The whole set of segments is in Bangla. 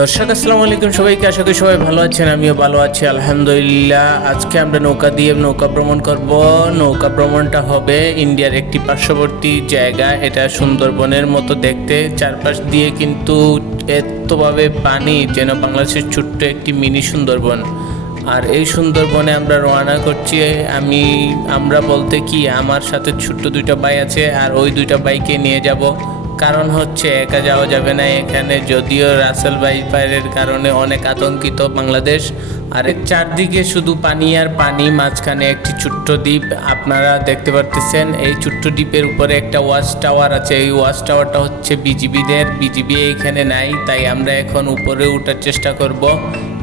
দর্শক, আসসালামু আলাইকুম সবাইকে। আশা করি সবাই ভালো আছেন, আমিও ভালো আছি, আলহামদুলিল্লাহ। আজকে আমরা নৌকা দিয়ে নৌকা ভ্রমণ করব। নৌকা ভ্রমণটা হবে ইন্ডিয়ার একটি পার্শ্ববর্তী জায়গা। এটা সুন্দরবনের মতো দেখতে। চারপাশ দিয়ে কিন্তু এতভাবে পানি যেন বাংলাদেশের ছোট্ট একটি মিনি সুন্দরবন। আর এই সুন্দরবনে আমরা রওনা করছি। আমি, আমরা বলতে কি, আমার সাথে ছোট্ট দুইটা ভাই আছে, আর ওই দুইটা বাইকে নিয়ে যাব। কারণ হচ্ছে একা যাওয়া যাবে না এখানে, যদিও রাসেল বাইপারের কারণে অনেক আতঙ্কিত বাংলাদেশ। আর চারদিকে শুধু পানি আর পানি, মাঝখানে একটি ছোট্ট দ্বীপ, আপনারা দেখতে পারতেছেন। এই ছোট্ট দ্বীপের উপরে একটা ওয়াচ টাওয়ার আছে। এই ওয়াচ টাওয়ারটা হচ্ছে বিজিবিদের। বিজিবি এখানে নাই, তাই আমরা এখন উপরে ওঠার চেষ্টা করব।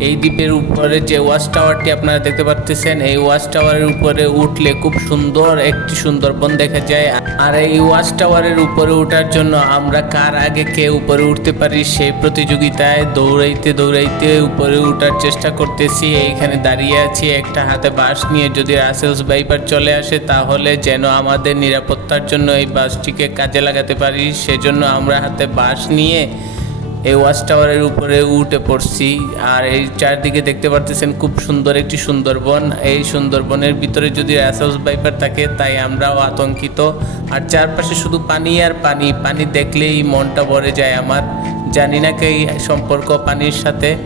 এই দ্বীপের উপরে যে ওয়াচ টাওয়ারটি আপনারা দেখতে পাচ্ছেন এই ওয়াচ টাওয়ারের উপরে উঠলে খুব সুন্দর একটি সুন্দরবন দেখা যায়। আর এই ওয়াচ টাওয়ারের উপরে ওঠার জন্য আমরা কার আগে কে উপরে উঠতে পারি সেই প্রতিযোগিতায় দৌড়াইতে দৌড়াইতে উপরে ওঠার চেষ্টা করতেছি। এইখানে দাঁড়িয়ে আছি, একটা হাতে বাস নিয়ে যদি রাসেলস বাইপার চলে আসে তাহলে যেন আমাদের নিরাপত্তার জন্য এই বাসটিকে কাজে লাগাতে পারি। সেজন্য আমরা হাতে বাস নিয়ে এই ওয়াচ টাওয়ারের উপরে উঠে পড়ছি আর এই চারদিকে দেখতে পারতেছেন খুব সুন্দর একটি সুন্দরবন। এই সুন্দরবনের ভিতরে যদি অ্যাসাউস বাইপার থাকে, তাই আমরাও আতঙ্কিত। আর চারপাশে শুধু পানি আর পানি পানি দেখলেই মনটা ভরে যায় আমার। জানি না কি সম্পর্ক পানির সাথে।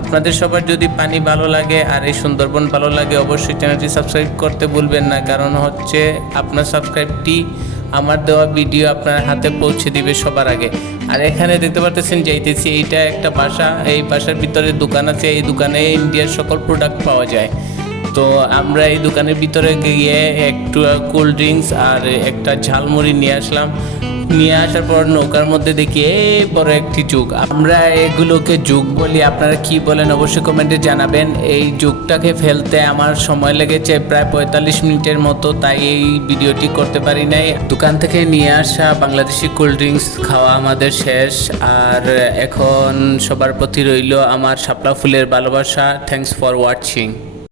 আপনাদের সবার যদি পানি ভালো লাগে আর এই সুন্দরবন ভালো লাগে, অবশ্যই চ্যানেলটি সাবস্ক্রাইব করতে ভুলবেন না। কারণ হচ্ছে আপনার সাবস্ক্রাইবটি আমার দেওয়া ভিডিও আপনার হাতে পৌঁছে দিবে সবার আগে। আর এখানে দেখতে পারতেছেন যাইতেছি, এইটা একটা বাসা, এই বাসার ভিতরে দোকান আছে, এই দোকানে ইন্ডিয়ার সকল প্রোডাক্ট পাওয়া যায়। তো আমরা এই দোকানের ভিতরে গিয়ে একটু কোল্ড ড্রিঙ্কস আর একটা ঝালমুড়ি নিয়ে আসলাম। নিয়ে আসার পর নৌকার মধ্যে দেখি এই বড় একটি যুগ। আমরা এগুলোকে যুগ বলি, আপনারা কি বলেন অবশ্যই কমেন্টে জানাবেন। এই যুগটাকে ফেলতে আমার সময় লেগেছে প্রায় পঁয়তাল্লিশ মিনিটের মতো, তাই এই ভিডিওটি করতে পারি নাই। দোকান থেকে নিয়ে আসা বাংলাদেশি কোল্ড ড্রিঙ্কস খাওয়া আমাদের শেষ। আর এখন সবার প্রতি রইল আমার শাপলা ফুলের ভালোবাসা। Thanks for watching